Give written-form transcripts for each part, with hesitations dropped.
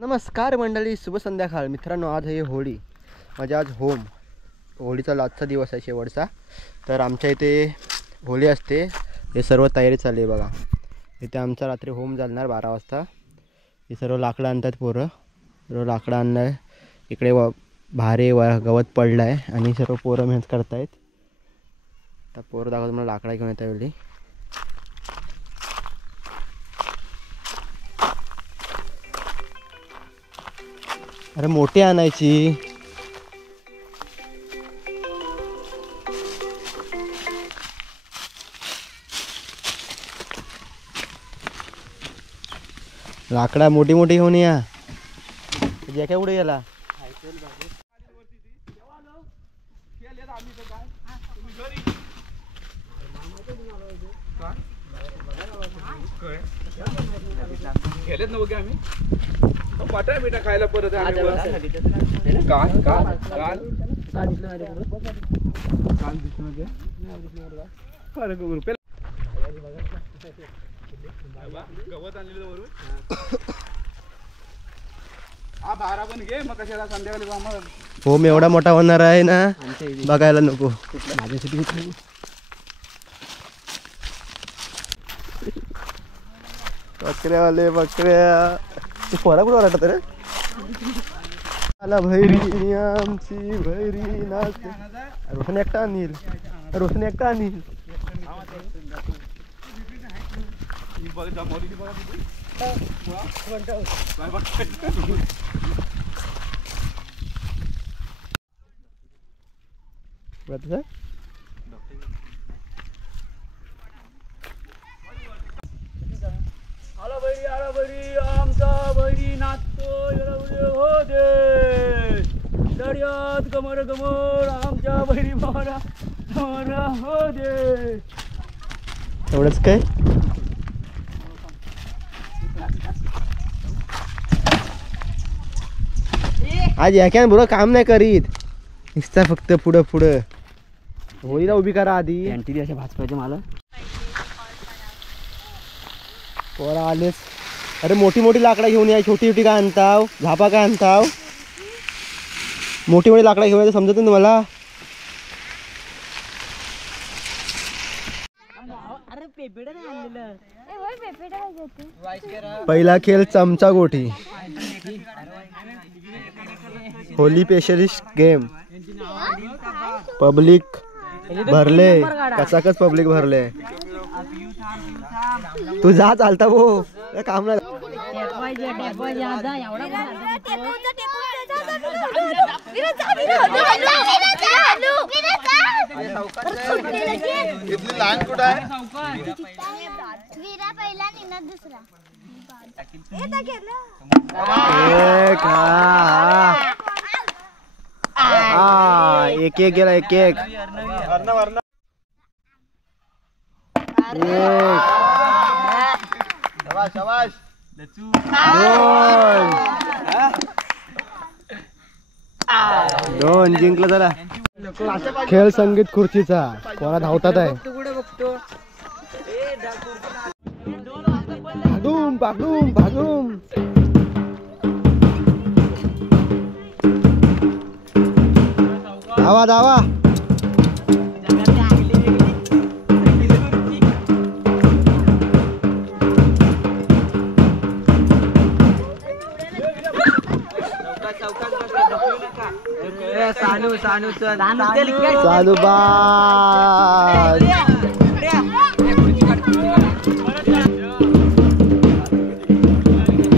नमस्कार मंडळी, शुभ संध्याकाळ मित्रांनो. आज आहे होळी, म्हणजे आज होळीचा आजचा दिवस आहे, शेवटचा. तर आमच्या इथे होळी असते, हे सर्व तयारी चालली आहे बघा. इथे आमचा रात्री होम चालणार 12 वाजता. हे सर्व लाकडं आणतात पोरं, सर्व लाकडं आणणार. इकडे भारे गवत पडलं आहे आणि सर्व पोरं मेहनत करतायत. आता पोरं दाखवत मला लाकडं घेऊन येत्या वेळी. अरे मोठी आणायची. लाकडा मोठी मोठी घेऊन या. जॅके कुठे गेला? गेलेत नव्हते आम्ही पाटा बिटा खायला परत गवत आणलेलं वरून हा भारा पण घे, मग कशाला संध्याकाळी आम्हाला होम एवढा मोठा होणार आहे ना, बघायला नको. बकऱ्यावाले बकऱ्या फोरा कुठं वाटत रे. आला भैरी आमची भैरी नाच. रोशन एकटा आणील, रोशन एकटा आणील. आला बैरी आमचा बैरी नाचतो हो दे दर्यात कमर कमर आमच्या बैरी मारा मारा हो दे. एवढंच काय? आज याक्यान बरोबर काम नाही करीत, नुसता फक्त पुढं पुढं. होळीला उभी करा आधी. कॅन्टीन अशा भाजपायचे मला पोरा आलेच. अरे मोठी मोठी लाकडा घेऊन या, छोटी छोटी काय आणताव? झापा काय आणताव? मोठी मोठी लाकडा घेऊन यायचं समजत नाही तुम्हाला? पहिला खेळ चमचा गोटी. Holy specialist game. पब्लिक भरले, कचाकच पब्लिक भरले. तू जा चालता भो काम नाही. लहान कुठं आहे? एक एक गेला, एक एक. दोन जिंकलं. जरा खेळ संगीत खुर्चीचा. कोणा धावतात आहे? भागूम भागूम भागूम. धावा धावा. चालू बाज.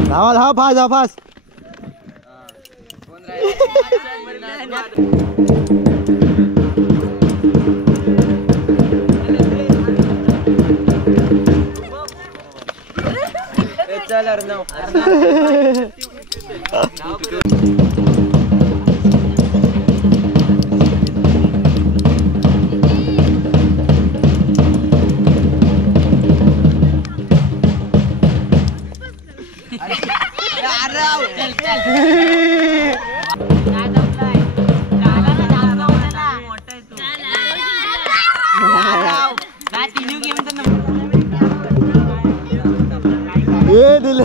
धावा धावा फास धावा फास. चल अर्णव. ये दिले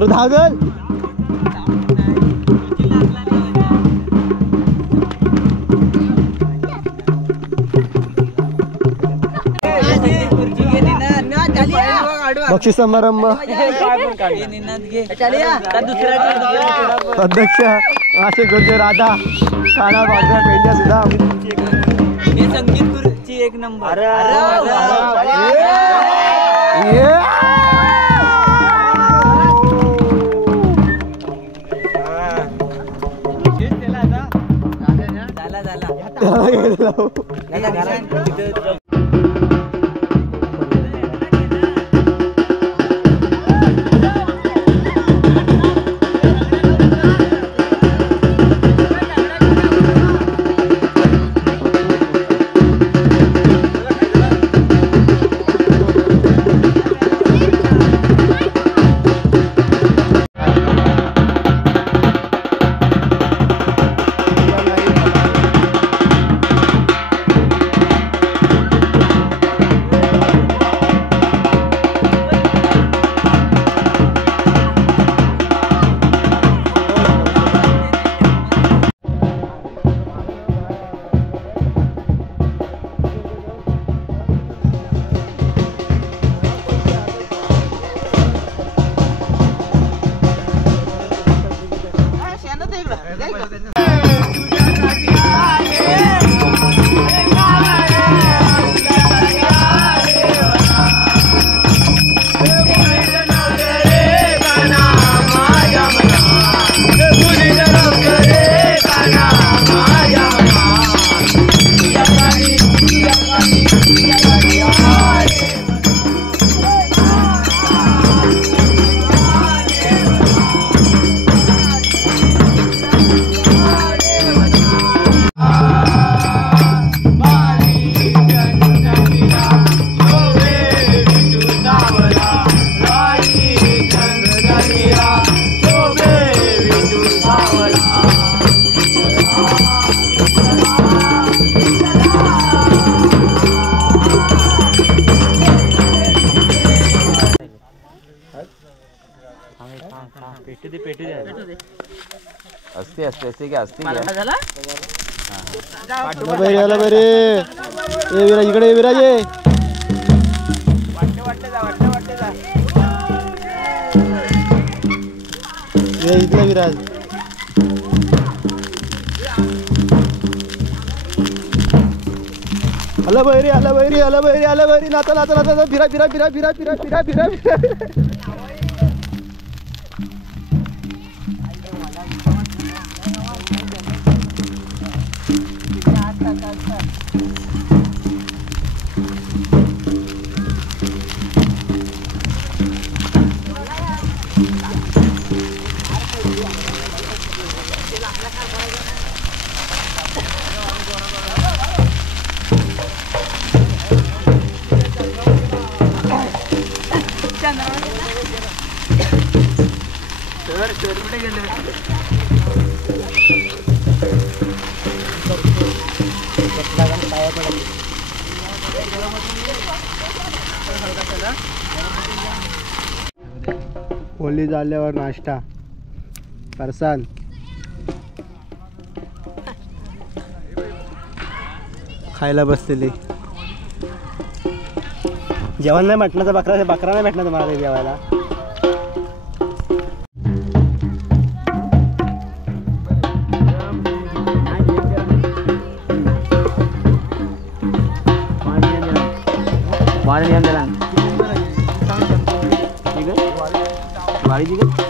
सर्व धागल बक्षीस समारंभ अध्यक्ष असे गुरुजी राधा काना बाजरा पेंड्या सुद्धा संगीत गुरुची एक नंबर असते असते असते की असते विराज इकडे विराज इथला विराज आला बैरी आला बैरी आला बैरी आला बैरी नाता नाता नाता फिरा फिरा फिरा फिरा फिरा फिरा फिरा फिरा होली झाल्यावर नाश्ता फरसान खायला बसलेली जेवण नाही मटणाचा बकरा नाही भेटणार तुम्हाला जेवायला वाढ नियम दिला ठीक आहे वाढी